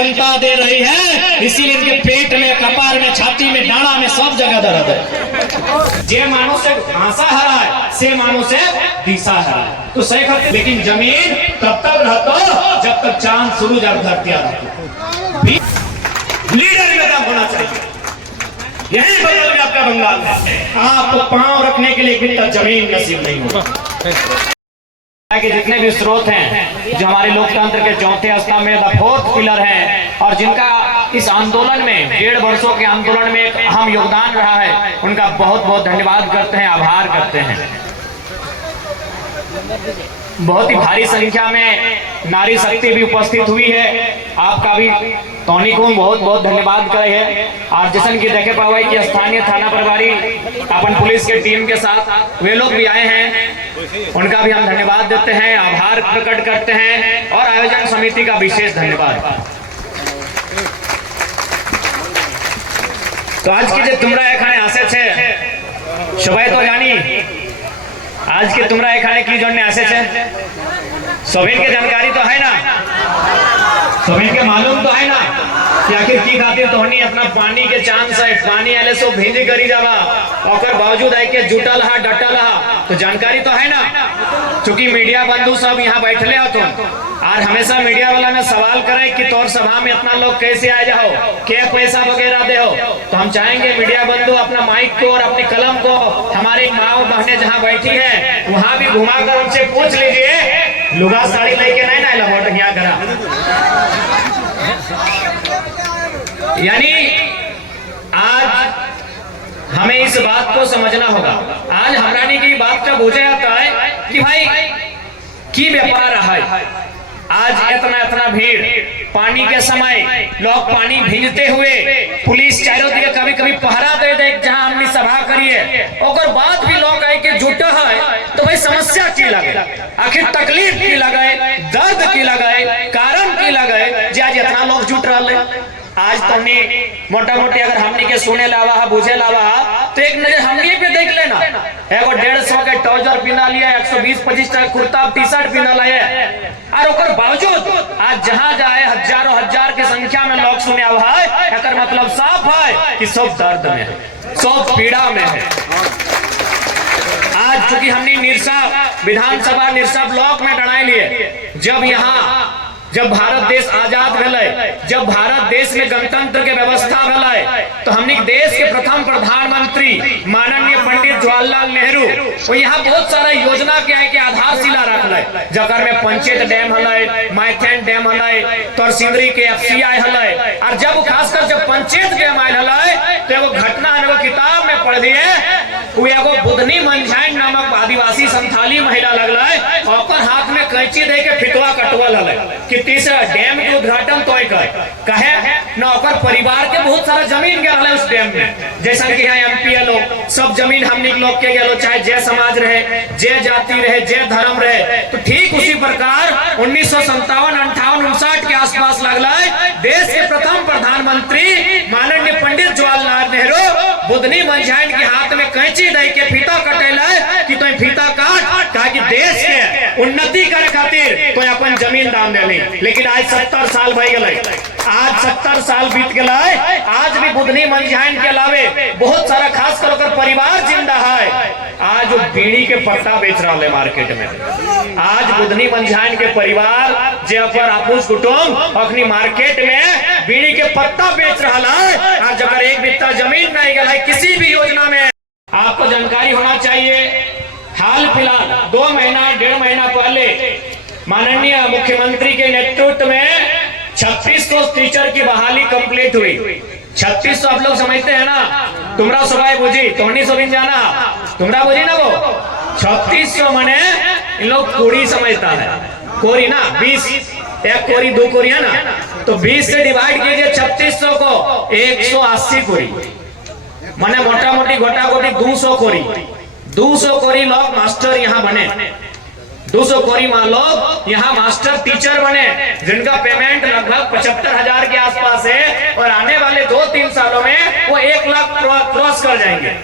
जनता दे रही है, इसीलिए इनके पेट में, कपार में, छाती में, डांडा में सब जगह दर्द है। जे मानुष से भाषा हरा है से मानुष से दिशा हरा है। तो सही कहते, लेकिन जमीन तब तक रहता जब तक चांद सूरज और धरती रहता। लीडर में दम होना चाहिए। यही बदल में आपका बंगाल है। आपको पांव रखने के लिए कितना जमीन नसीब नहीं होगा। कि जितने भी स्रोत हैं जो हमारे लोकतंत्र के चौथे स्तंभ में द फोर्थ पिलर हैं और जिनका इस आंदोलन में 1.5 वर्षों के आंदोलन में एक अहम योगदान रहा है, उनका बहुत बहुत धन्यवाद करते हैं, आभार करते हैं। बहुत ही भारी संख्या में नारी शक्ति भी उपस्थित हुई है। आपका भी टॉनी को बहुत बहुत धन्यवाद करे है। और जैसन की देखे पाए कि स्थानीय थाना प्रभारी अपन पुलिस के टीम के साथ वे लोग भी आए हैं, उनका भी हम धन्यवाद देते हैं, आभार प्रकट करते हैं और आयोजन समिति का विशेष धन्यवाद। तो आज की जो तुमरा एखाने आसे छे सबाई तो जानी आज के तुमरा एखाने की जोड़ने आसे छे सभी के जानकारी तो है ना, सभी के मालूम तो है ना कि आखिर की खातिर तोहनी अपना पानी के चांस है, पानी आले सो भेजी करी जावा और बावजूद है के जुटल हा डटल हा, तो जानकारी तो है ना। चूंकि मीडिया बंधु सब यहाँ बैठले हो तुम और हमेशा मीडिया वाला में सवाल करे कि तोर सभा में इतना लोग कैसे आ जाओ, क्या पैसा वगैरह दे हो, तो हम चाहेंगे मीडिया बंधु अपना माइक को और अपनी कलम को हमारी माँ बहने जहाँ बैठी है वहां भी घुमाकर उनसे पूछ लीजिए लुगा साड़ी लेके नहीं ना लौट यहाँ करा। यानी आज हमें इस बात को समझना होगा। आज हमरानी की बात का बोझा जाता है कि भाई की व्यापार है। आज इतना भीड़ पानी के समय लोग पानी भींजते हुए पुलिस चारों दिए कभी कभी पहरा दे दे जहां हमने सभा करिए और बाद भी लोग आए के जुटा है, तो भाई समस्या की लगे, आखिर तकलीफ की लगे, दर्द की लगे, कारण की लगे जे आज इतना लोग जुट रहे। आज तो मोटा मोटी अगर हमने के सुने लावा बुझे लावा तो एक नजर हमने पे देख लेना, एगो 150 के ट्राउजर पिना लिया, 120-25 का कुर्ता टी शर्ट पिना लाया और ओकर बावजूद आज जहां जाए हजारों हजार की संख्या में लोग सुने हुआ है, एकर मतलब साफ है कि सब दर्द में है, सब पीड़ा में है। आज चूंकि हमने निरसा विधानसभा निरसा ब्लॉक में डराए लिए, जब भारत देश आजाद भेले, जब भारत देश में गणतंत्र के व्यवस्था भेले, तो हमने देश के प्रथम प्रधानमंत्री माननीय पंडित जवाहरलाल नेहरू वो यहाँ बहुत सारा योजना के है कि आधारशिला रखले, जकर में पंचायत डैम हले, माइथेन डैम हले, तरसिंदरी के FCI हले। और जब खासकर जब पंचायत डैम आयल हले तो एगो घटना एगो किताब में पढ़ दिए, वो एगो बुधनी मंझाइन नामक आदिवासी संथाली महिला लगले, ओकर हाथ में कैंची दे के फिटवा कटवल हले कि तीसरा डैम के उद्घाटन तो कहे न ओकर परिवार के बहुत सारा जमीन गया है उस डैम में, जैसा कि यहाँ MP लोग सब जमीन हमने लोग के गया, चाहे जय समाज रहे, जय जाति रहे, जय धर्म रहे। तो ठीक उसी प्रकार 1957, 58, 59 के आसपास लगला देश के प्रथम प्रधानमंत्री माननीय पंडित जवाहरलाल नेहरू बुधनी मंझाइन के हाथ में कैंची दे के फीता कटेला कि तो फीता काट कहा कि देश के उन्नति करे खातिर तो अपन जमीन दान दे। लेकिन आज 70 साल भई गए, आज 70 साल बीत गए, आज भी बुधनी मंझाइन के अलावे बहुत सारा खास कर परिवार जिंदा है। आज वो बीड़ी के पत्ता बेच रहा है मार्केट में, आज बुधनी मंझाइन के परिवार जे पर आपूस कुटुंब अपनी मार्केट में बीड़ी के पत्ता बेच रहा है। आज जब एक बित्ता जमीन नहीं गया है किसी भी योजना में, आपको जानकारी होना चाहिए। हाल फिलहाल 2 महीना 1.5 महीना पहले माननीय मुख्यमंत्री के नेतृत्व में 3600 टीचर की बहाली कंप्लीट हुई। 3600 आप लोग समझते हैं ना, तुमरा सुबह बुझी तोहनी सोबिन जाना तुमरा बुझी ना, वो 3600 मने इन लोग कोरी समझता है, कोरी ना 20, एक कोरी 2 कोरी है ना, तो 20 से डिवाइड कीजिए 3600 को 180 कोरी, मने मोटा मोटी घोटा गोटी 200 कोरी, 200 कोरी लोग मास्टर यहाँ बने, 200 कोरी लोग यहाँ मास्टर टीचर बने, जिनका पेमेंट लगभग 75,000 के आसपास है और आने वाले 2-3 सालों में वो 1 लाख क्रॉस कर जाएंगे।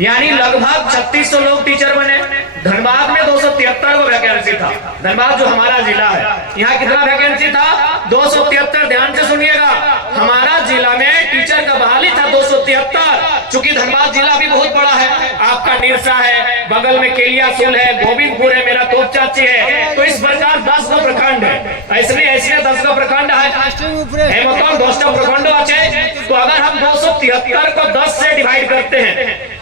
यानी लगभग 3600 लोग टीचर बने। धनबाद में 273 को वैकेंसी था। धनबाद जो हमारा जिला है, यहाँ कितना वैकेंसी था? 273। ध्यान से सुनिएगा, हमारा जिला में टीचर का बहाली था 273। चूंकि धनबाद जिला भी बहुत बड़ा है, आपका निरसा है, बगल में केलियासोल है, गोविंदपुर है, मेरा तोपचाची है, तो इस प्रकार 10 गो प्रखंड है। ऐसे 10 गो प्रखंड है, बताओ 10 प्रखंड अच्छे। तो अगर हम 273 को 10 से डिवाइड करते हैं,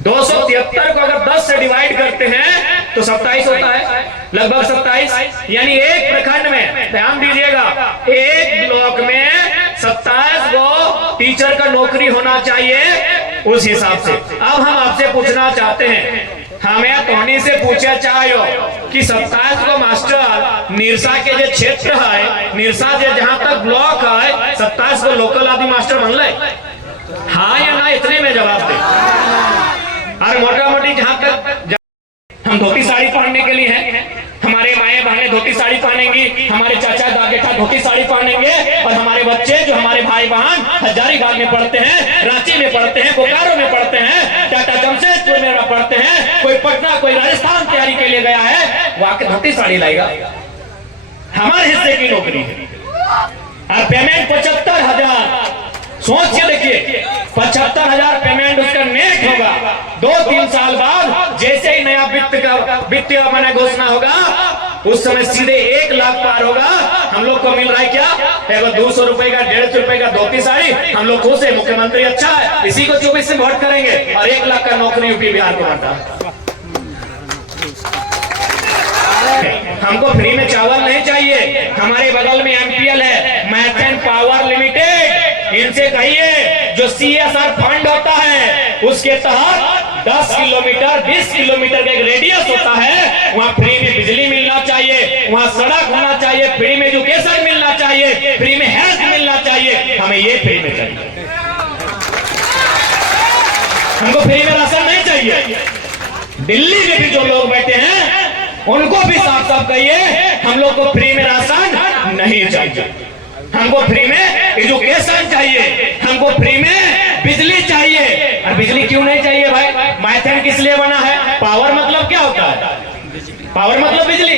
273 को अगर 10 से डिवाइड करते हैं तो 27 होता है, लगभग 27। यानी एक प्रखंड में, ध्यान दीजिएगा, एक ब्लॉक में 27 को टीचर का नौकरी होना चाहिए उस हिसाब से। अब हम आपसे पूछना चाहते हैं, हमें तोहनी से पूछा चाहो कि 27 को मास्टर निरसा के जो क्षेत्र है, निरसा जो जहां तक ब्लॉक है, 27 को लोकल आदि मास्टर बन ले, हाँ या ना? इतने में जवाब दे। और मोटा मोटी जहां तक हम धोती साड़ी पहनने के लिए हैं, हमारे माए बहने धोती साड़ी पहनेंगी, हमारे चाचा दागेठा धोती साड़ी पहनेंगे, और हमारे बच्चे जो हमारे भाई बहन हजारीबाग में पढ़ते हैं, रांची में पढ़ते हैं, बोकारो में पढ़ते हैं, टाटा जमशेदपुर में पढ़ते हैं, कोई पटना, कोई राजस्थान तैयारी के लिए गया है, वो आके धोती साड़ी लाएगा। हमारे हिस्से की नौकरी है और पेमेंट 75,000। सोच के देखिए, 75,000 पेमेंट उसका नेट होगा। 2-3 साल बाद जैसे ही नया वित्तीय मैंने घोषणा होगा, उस समय सीधे 1 लाख पार होगा। हम लोग को मिल रहा है क्या? 200 रुपए का, 150 रुपए का धोती साड़ी। हम लोग खुश है, मुख्यमंत्री अच्छा है, इसी को 24 से वोट करेंगे, और 1 लाख का नौकरी यूपी बिहार को बनता है। हमको फ्री में चावल नहीं चाहिए। हमारे बगल में एमपीएल है, मैथन पावर लिमिटेड, इनसे कहिए जो CSR फंड होता है उसके तहत 10 किलोमीटर 20 किलोमीटर का एक रेडियस होता है, वहाँ फ्री में बिजली मिलना चाहिए, वहाँ सड़क होना चाहिए, फ्री में एजुकेशन मिलना चाहिए, फ्री में हेल्थ मिलना चाहिए। हमें ये फ्री में चाहिए, हमको फ्री में राशन नहीं चाहिए। दिल्ली में भी जो लोग बैठे हैं उनको भी साफ साफ कहिए, हम लोग को फ्री में राशन नहीं चाहिए, हमको फ्री में एजुकेशन चाहिए, हमको फ्री में बिजली चाहिए। और बिजली क्यों नहीं चाहिए भाई? मैथन किस लिए बना है? पावर मतलब क्या होता है? पावर मतलब बिजली,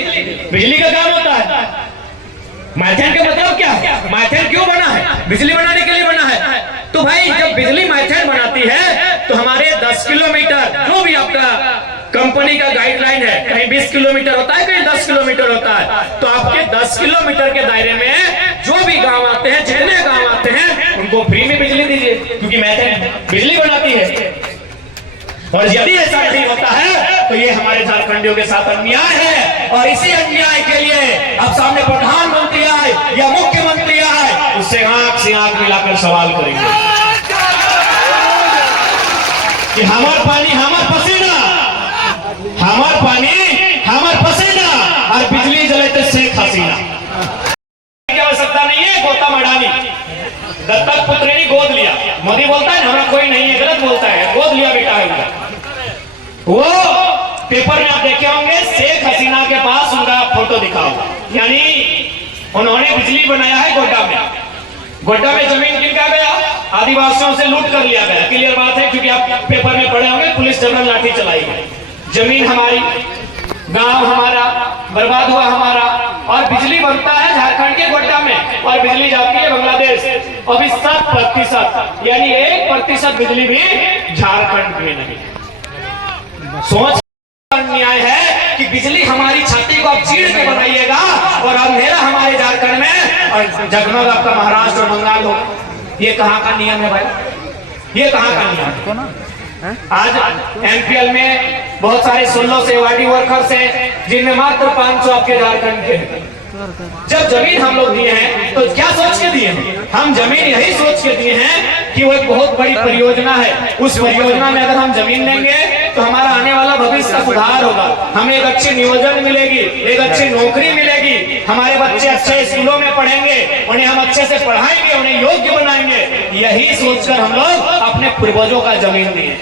बिजली का काम होता है। मैथन का मतलब क्या है? मैथन क्यों बना है? बिजली बनाने के लिए बना है। तो भाई जब बिजली मैथन बनाती है तो हमारे 10 किलोमीटर जो भी आपका कंपनी का गाइडलाइन है, कहीं 20 किलोमीटर होता है, कहीं 10 किलोमीटर होता है, तो आपके 10 किलोमीटर के दायरे में जो भी गांव आते हैं, जितने गांव आते हैं, उनको फ्री में बिजली दीजिए, क्योंकि मैथन बिजली बनाती है। और यदि ऐसा नहीं होता है तो ये हमारे झारखंडियों के साथ अन्याय है, और इसी अन्याय के लिए अब सामने प्रधानमंत्री आए या मुख्यमंत्री आए, उससे आंख से आंख मिलाकर सवाल करेंगे कि हमार पानी हमार पसीना, हमार पानी हमार पसीना, और बिजली जले तो शेख हसीना की आवश्यकता नहीं है। गौतम अडानी दत्तक पुत्री गोद लिया, मोदी बोलता है हमारा कोई नहीं है, गलत बोलता है, गोद लिया बेटा है उनका। वो पेपर में आप देखे होंगे, शेख हसीना के पास उनका फोटो दिखाओ, यानी उन्होंने बिजली बनाया है गोड्डा में। गोड्डा में जमीन किनका गया? आदिवासियों से लूट कर लिया गया। क्लियर बात है, क्योंकि आप पेपर में पढ़े होंगे, पुलिस जनरल लाठी चलाई गई। जमीन हमारी, गांव हमारा, बर्बाद हुआ हमारा, और बिजली बनता है झारखंड के गोड्डा में, और बिजली जाती है बांग्लादेश। अभी 7% यानी 1% बिजली भी झारखंड में नहीं। सोच अन्याय है कि बिजली हमारी छाती को आप चीर के बनाइएगा और अंधेरा हमारे झारखंड में, और जगमग आपका महाराष्ट्र और बंगाल हो। ये कहाँ का नियम है भाई? ये कहाँ का नियम है? आज एमपीएल में बहुत सारे 16 से अवार्डी वर्कर्स हैं, जिनमें मात्र 500 आपके झारखंड के हैं। जब जमीन हम लोग दिए हैं तो क्या सोच के दिए हैं? हम जमीन यही सोच के दिए हैं कि वो एक बहुत बड़ी परियोजना है, उस परियोजना में अगर हम जमीन लेंगे तो हमारा आने वाला भविष्य का सुधार होगा, हमें एक अच्छी नियोजन मिलेगी, एक अच्छी नौकरी मिलेगी, हमारे बच्चे अच्छे स्कूलों में पढ़ेंगे, उन्हें हम अच्छे से पढ़ाएंगे, उन्हें योग्य बनाएंगे। यही सोचकर हम लोग अपने पूर्वजों का जमीन दिए,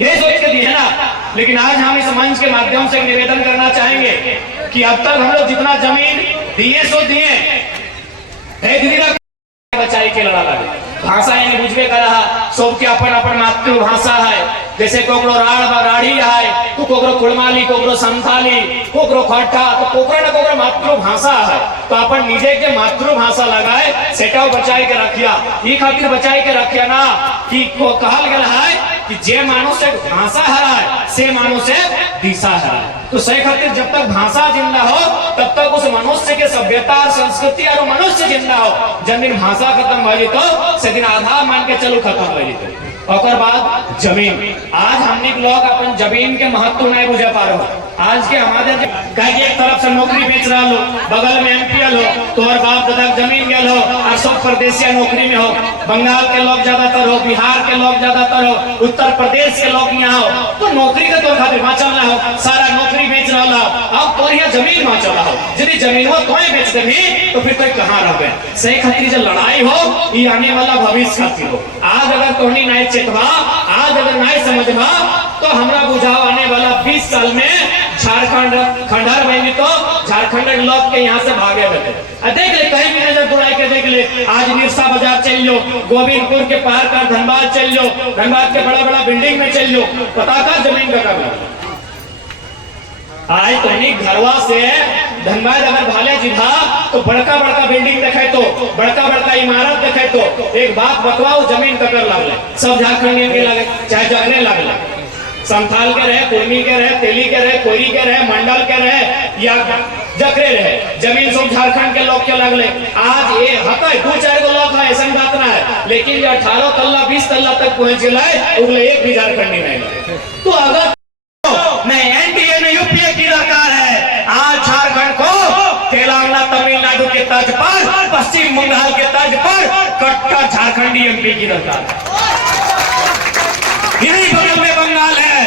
यही सोच के दिए है ना। लेकिन आज हम इस मंच के माध्यम से निवेदन करना चाहेंगे कि अब तक हम लोग जितना जमीन दिए सो दिए, बचाई के लड़ा लगे। भाषा यानी बुझबे कर रहा सबके अपन अपन मातृभाषा है। जैसे कोकरो राड़ी है तो कोकरो कुड़माली, कोकरो संथाली, कोकरो खट्टा, तो कोकरो ना कोकरो मातृभाषा है। तो अपन निजे के मातृभाषा लगाए सेटाओ बचाए के रखिया। ई खातिर बचाए के रखिया ना कि को कहल गेल है कि जे मानुष भाषा है से मानुष दिशा है। तो सही खातिर जब तक भाषा जिंदा हो तब तक उस मनुष्य के सभ्यता और संस्कृति और मनुष्य जिंदा हो। जब दिन भाषा खत्म हो तो से दिन आधा मान के चलो खत्म हो जाते। और बाद जमीन, आज हमने लोग अपन जमीन के महत्व नहीं बुझा पा रहे। आज के हमारे कहीं एक तरफ से नौकरी बेच रहा लो, बगल में एमपीएल हो तो और बाप दादा जमीन गेल हो और सब प्रदेशिया नौकरी में हो। बंगाल के लोग ज्यादातर हो, बिहार के लोग ज्यादातर हो, उत्तर प्रदेश के लोग यहाँ हो। तो नौकरी का तो खातिर वहां चल रहा हो, सारा नौकरी बेच रहा हो। अब तो यहाँ जमीन वहां चल रहा हो, यदि जमीन हो तो बेच देनी तो फिर कोई कहाँ रह गए। सही खातिर जो लड़ाई हो ये आने वाला भविष्य खातिर हो। आज अगर तोहनी नहीं चेतवा, आज अगर नहीं समझवा तो हमरा बुझाओ आने वाला 20 साल में झारखंड खंडहर बनी तो झारखंड लोग के यहाँ से भागे बैठे। देख ले कहीं भी नजर दौड़ा के देख ले, आज निरसा बाजार चल लो, गोविंदपुर के पार का धनबाद चल लो, धनबाद के बड़ा बड़ा बिल्डिंग में चल लो, पता का जमीन का कब आज तो नहीं घरवा से धनबाद अगर भाले जिधा तो बड़का बड़का बिल्डिंग देखे तो बड़का बड़का इमारत देखे तो एक बात बतवाओ जमीन ककर लगले सब झारखंड के लगे, चाहे जगने लगले, संथाल के रहे, कुर्मी के रहे, तेली के रहे, कोयरी के रहे, मंडल के रहे या जकरे रहे, जमीन सब झारखंड के लोग के लगले। आज ये हता 2-4 गो लोग है ऐसा बात ना है, लेकिन 18 तल्ला 20 तल्ला तक पहुंच गए उगले एक भी झारखंडी नहीं। तो अगर एनडीए में यूपीए की सरकार है, आज झारखंड को तेलंगाना तमिलनाडु के तर्ज पर, पश्चिम बंगाल के तर्ज पर कट्टर झारखंडी एमपी की सरकार है। यही बगल में बंगाल है,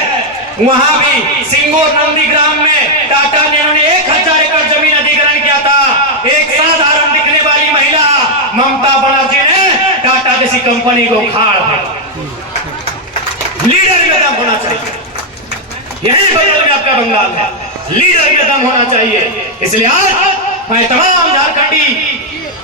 वहां भी सिंगोर नंदीग्राम में टाटा ने 1000 एकड़ जमीन अधिग्रहण किया था। एक साधारण दिखने वाली महिला ममता बनर्जी ने टाटा जैसी कंपनी को उखाड़ दिया। लीडर में दम होना चाहिए, यही बगल में आपका बंगाल है, लीडर में दम होना चाहिए। इसलिए आज मैं तमाम झारखंडी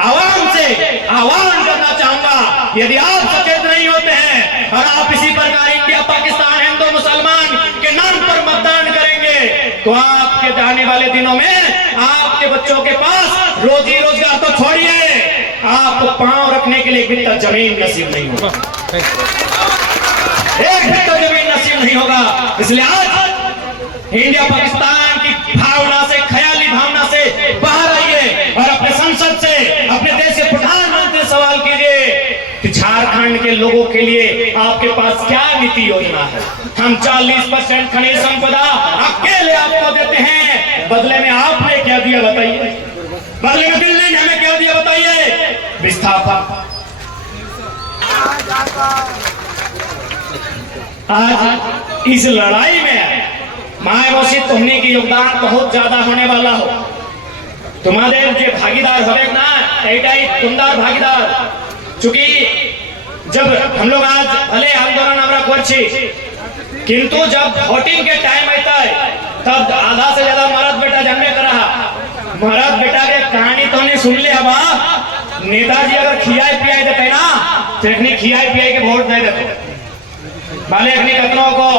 आवाम से आह्वान करना चाहूंगा, यदि आप सचेत नहीं होते हैं और आप इसी प्रकार इंडिया पाकिस्तान हिंदू मुसलमान के नाम पर मतदान करेंगे तो आपके आने वाले दिनों में आपके बच्चों के पास रोजी रोजगार तो छोड़िए, आपको पांव रखने के लिए भी जमीन नसीब नहीं होगा, एक भी जमीन नसीब नहीं होगा। इसलिए आज इंडिया पाकिस्तान की भावना से, ख्याली भावना से बाहर आइए और अपने संसद से, अपने देश के प्रधानमंत्री से सवाल कीजिए कि झारखंड के लोगों के लिए आपके पास क्या नीति योजना है। हम 40% खनिज संपदा अकेले आपको देते हैं, बदले में आपने क्या दिया बताइए, बदले में दिल्ली ने हमें क्या दिया बताइए, विस्थापन। आज इस लड़ाई में माए मौसी तुमने की योगदान बहुत ज्यादा होने वाला हो। तुम्हारे जो भागीदार हो ना एटाई तुमदार भागीदार, चूंकि जब हम लोग आज भले आंदोलन हमरा कर किंतु जब वोटिंग के टाइम आता है तब आधा से ज्यादा मरद बेटा जन्मे कर रहा। मरद बेटा के कहानी तो नहीं सुन ले हवा, नेताजी अगर खियाई पियाई देते ना तो इतनी खियाई पियाई के वोट नहीं देते, भले अपनी कतनों को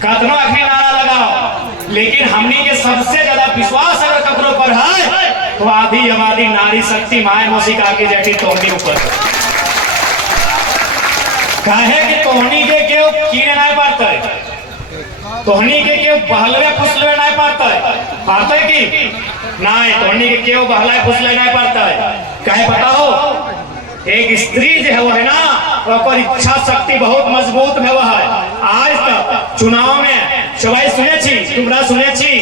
कतनों अखनी नारा लगाओ, लेकिन हमनी के सबसे ज्यादा विश्वास अगर कतनों पर है तो आधी आबादी नारी शक्ति माए मौसिका की जैसी तोहनी ऊपर काहे कि तोहनी के क्यों कीने नहीं पाता है, तोहनी के क्यों बहलवे फुसलवे नहीं पाता है कि नहीं, तोहनी के क्यों बहलवे फुसले नहीं पाता है। काहे पता हो, एक स्त्री जो है वो है ना और इच्छा शक्ति बहुत मजबूत है। वह आज तक चुनाव में सबाई सुने छी, तुमरा सुने छी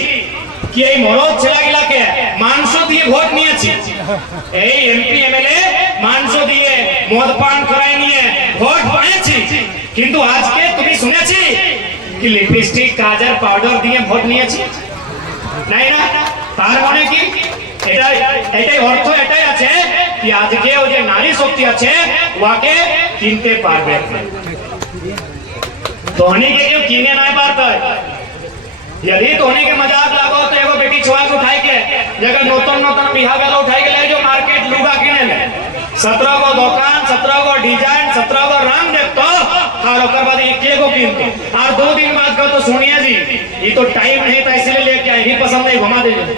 कि यही मरोद चला गिला के मानसो दिए वोट नहीं अच्छी, यही एमपी एमएलए मानसो दिए मदपान कराई नहीं है वोट पाए छी, किंतु आज के तुम्हें सुने छी कि लिपस्टिक काजल पाउडर दिए वोट नहीं अच्छी नहीं ना, तार मने की এটাই অর্থ এটাই আছে कि আজকে ও যে নারী শক্তি আছে ওকে কিনতে পারবে না, तोहनी के क्यों कीने नहीं पाता है। यदि तोहनी के मजाक लागो तो एगो बेटी छुआ के उठाई के जगह नौतन नौतन बिहा गलो उठाई के ले जो मार्केट लुगा किने ले 17 गो दुकान, 17 गो डिजाइन, 17 गो रंग देखते और ओकर बाद एक गो कीनते और 2 दिन बाद कहो तो सोनिया जी ये तो टाइम नहीं था इसलिए लेके आए, नहीं पसंद नहीं, घुमा दीजिए।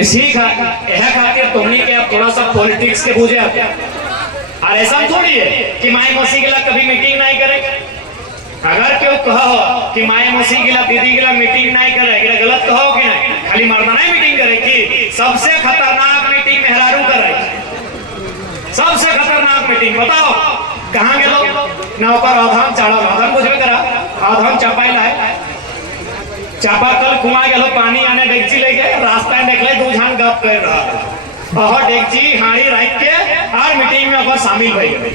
इसी खातिर तुमने के अब थोड़ा सा पॉलिटिक्स के बुझे और ऐसा थोड़ी है कि माई मौसी के लिए कभी मीटिंग नहीं करे। अगर क्यों कहो कि माए मौसी गिला दीदी गिला मीटिंग नहीं करे, गलत कहो कि नहीं? खाली मर्दा नहीं मीटिंग करे कि सबसे खतरनाक मीटिंग मेहरारू करे, सबसे खतरनाक मीटिंग बताओ कहाँ गेलो ना ओकर आधान चाड़ा आधान बुझबे करा आधान चापाई लाए चापा कल कुआं गेलो पानी आने डेगची लेके रास्ता में देखले दू झान गप कर रहा और डेगची हाड़ी रख के और मीटिंग में ओकर शामिल भई गए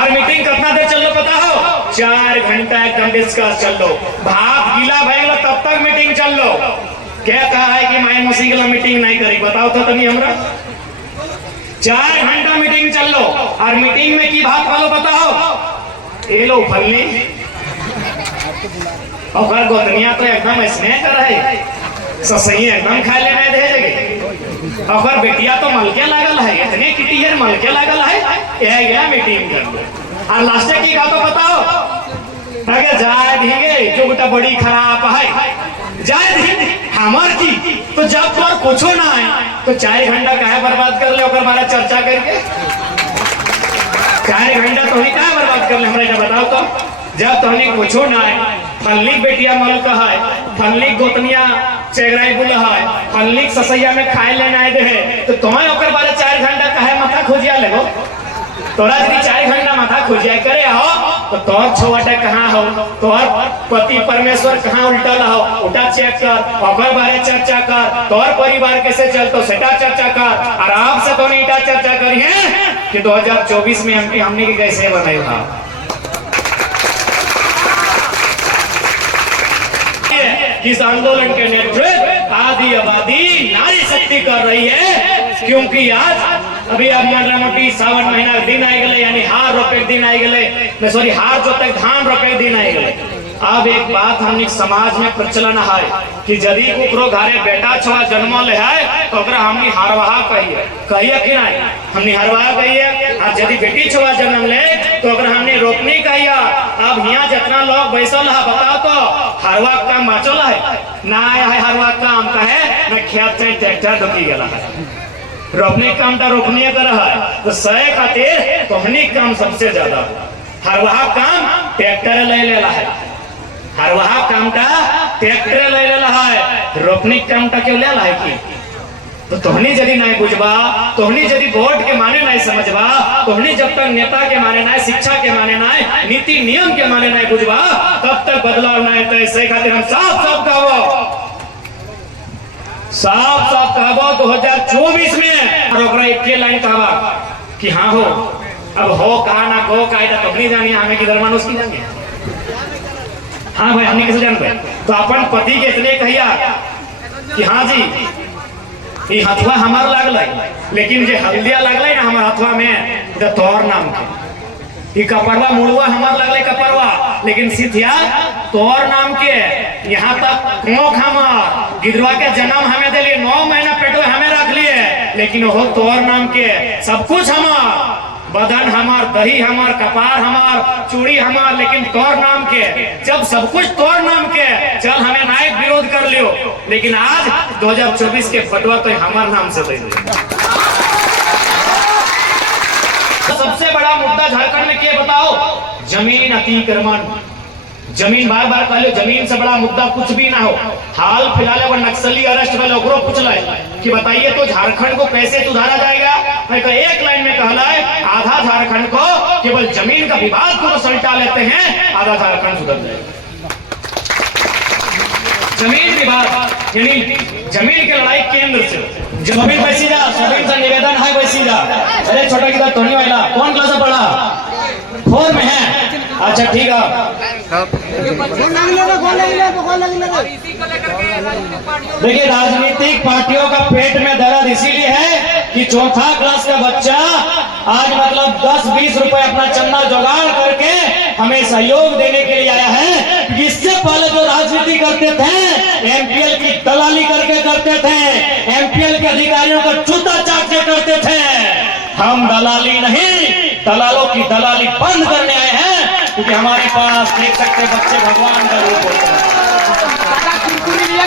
और मीटिंग कितना देर चल लो पता हो? 4 घंटा एकदम डिस्कस चल लो, भात गीला भइल तब तक मीटिंग चल लो। क्या कहा है कि माई मौसी के लिए मीटिंग नहीं करी, बताओ तो तनी हमरा। 4 घंटा मीटिंग चल लो और मीटिंग में की बात वालो पता हो? ये लो फलनी और गोतनिया तो एकदम स्नेह कर है, ससई एकदम खा लेने दे जगह और बेटिया तो मलके लागल है, इतने किटियर मलके लागल है, यह गया मीटिंग कर और लास्ट की का तो बताओ अगर जाए धीगे जो बेटा बड़ी खराब है जाए धी हमार की तो जब पर कुछ ना है तो 4 घंटा काहे बर्बाद कर ले ओकर बारे चर्चा करके 4 घंटा तो नहीं काहे बर्बाद कर ले हमरा बताओ तो जब तो नहीं कुछ ना है फल्ली बेटिया मल का है फल्ली गोतनिया चेगराई बुल है फल्ली ससैया में खाए लेने आए दे तो तुम्हें ओकर बारे 4 घंटा काहे माथा खोजिया लगो तोरा यदि 4 घंटा माथा खोजिया करे हो तो तोर छोटा कहाँ हो तोर पति परमेश्वर कहाँ उल्टल हो उठा चेक कर ओकर बारे चर्चा कर तोर परिवार कैसे चलतो सेटा चर्चा कर आराम से तो नहीं चर्चा करी है कि 2024 में हमने की कैसे बनाई था इस आंदोलन के नेतृत्व आदि आबादी नारी शक्ति कर रही है क्योंकि आज अभी अब मोटी सावन महीना दिन आई गए यानी हार रोपे दिन आई गए सॉरी हार जो तक धान रोपे दिन आई गए अब एक बात हमने समाज में प्रचलन है कि यदि कुकरो घरे बेटा छुआ जन्म ले है तो ओकरा हमनी हरवाहा कहिए कि नहीं हमनी हरवाहा कहिए और यदि बेटी छुआ जन्म ले तो ओकरा हमनी रोपनी कहिए। अब यहाँ जितना लोग बैसल है बताओ तो हरवा काम बचल है ना है हरवा काम का है न खेत से ट्रैक्टर ढुकी गला है रोपनी काम तो रोपनी कर है तो सह खातिर तोहनी काम सबसे ज्यादा हरवाहा काम ट्रैक्टर ले लेला है हरवाहा काम का ट्रैक्टर ले लेला है रोपनी काम का क्यों लेला है की तो तोहनी यदि नहीं बुझबा तोहनी यदि वोट के माने नहीं समझबा तोहनी जब तक नेता के माने नहीं शिक्षा के माने नहीं नीति नियम के माने नहीं बुझबा तब तक बदलाव नहीं तो ऐसे खातिर हम साफ साफ कहबो 2024 में और एक लाइन कहबा कि हाँ हो अब हो कहा ना को कायदा तोहनी जानिए हमें किधर मानुस की जानिए हाँ भाई हमने कैसे जानते तो अपन पति के इतने कहिया कि हाँ जी ये हथवा हमार लागल लेकिन जे हल्दिया लागल ना हमार हथवा में तो तोर नाम के ये कपड़वा मुड़वा हमार लगले कपड़वा लेकिन सिथिया तोर नाम के यहाँ तक कोख हमार गिदरवा के जन्म हमें दिलिए 9 महीना पेटो हमें रख लिए लेकिन वो तोर नाम के सब कुछ हमार बदन हमार दही हमार कपार हमार चूड़ी हमार लेकिन तोर नाम के जब सब कुछ तोर नाम के चल हमें नायक विरोध कर लियो लेकिन आज 2024 के फटवा तो हमार नाम से दे सबसे बड़ा मुद्दा झारखंड में क्या बताओ जमीन अतिक्रमण जमीन बार बार कह लो जमीन से बड़ा मुद्दा कुछ भी ना हो हाल फिलहाल वो नक्सली अरेस्ट वाले ओकरो पूछला कि बताइए तो झारखंड को कैसे सुधारा जाएगा मैं तो एक लाइन में कहला है आधा झारखंड को केवल जमीन का विवाद को सलटा लेते हैं आधा झारखंड सुधर जाएगा जमीन विवाद यानी जमीन की लड़ाई केंद्र से जमीन बैसी जा जमीन से निवेदन है बैसी जा अरे छोटा किधर टोनी वाला कौन क्लास पढ़ा 4 में है अच्छा ठीक है देखिए राजनीतिक पार्टियों का पेट में दर्द इसीलिए है कि 4था क्लास का बच्चा आज मतलब 10-20 रुपए अपना चंदा जुगाड़ करके हमें सहयोग देने के लिए आया है इससे पहले जो राजनीति करते थे एमपीएल की दलाली करके करते थे, एमपीएल के अधिकारियों का जूता चाट के करते थे। हम दलाली नहीं, दलालों की दलाली बंद करने आए हैं, क्योंकि हमारे पास देख सकते बच्चे भगवान का रूप होता है।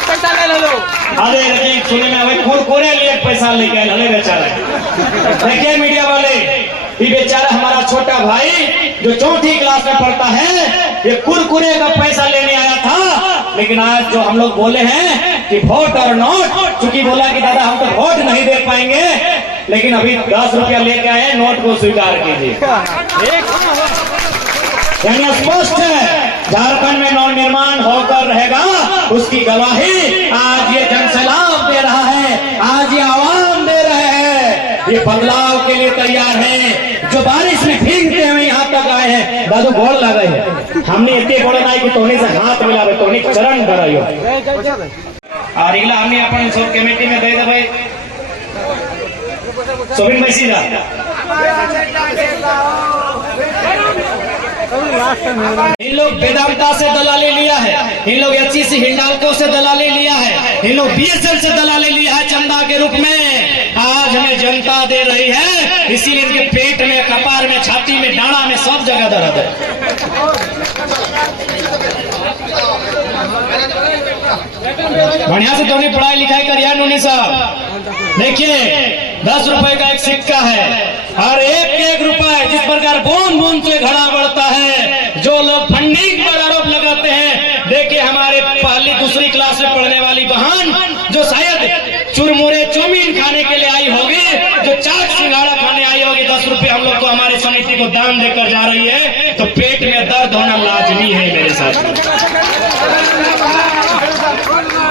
पैसा ले लो। अरे लेकिन सुने में हमें कुरकुरे लिए पैसा लेके आए बेचारा। देखिए मीडिया वाले, ये बेचारा हमारा छोटा भाई जो 4ठी क्लास में पढ़ता है, ये कुरकुरे का पैसा लेने आया था। लेकिन आज जो हम लोग बोले हैं कि वोट और नोट, चूंकि बोला कि दादा हम तो वोट नहीं दे पाएंगे, लेकिन अभी 10 रुपया लेके आए, नोट को स्वीकार कीजिए। यानी स्पष्ट है झारखंड में नव निर्माण होकर रहेगा, उसकी गवाही आज ये जनसैलाब दे रहा है, आज ये आवाम दे रहे हैं। ये बदलाव के लिए तैयार है, जो बारिश में भीगते हुए यहाँ तक आए हैं। दादू गोड़ लगे है, हमने इतने गोड़ नहीं कि तोहनी से हाथ मिलावे, तोहनी चरण कराइयो। और इला हमने अपन सब कमेटी में दे दे भाई सोबिन भाई सीधा इन लोग वेदांता से दलाली लिया है, इन लोग एचईसी हिंडाल्को से दलाली लिया है, इन लोग बीएसएल से दलाली लिया है चंदा के रूप में। आज हमें जनता दे रही है, इसीलिए इनके पेट में, कपार में, छाती में, डांडा में सब जगह दर्द है। बढ़िया से दोनों पढ़ाई लिखाई करिए नूनी साहब। देखिए 10 रुपए का एक सिक्का है और एक रुपए जिस प्रकार बूंद बूंद से घड़ा बढ़ता है। जो लोग फंडिंग पर आरोप लगाते हैं, देखिए हमारे पहली दूसरी क्लास में पढ़ने वाली बहन जो शायद चुरमुरे चौमीन खाने के लिए आई होगी, जो चाट सिंघाड़ा खाने आई होगी, 10 रुपए हम लोग को हमारी समिति को दान देकर जा रही है, तो पेट में दर्द होना लाजमी है मेरे साथ।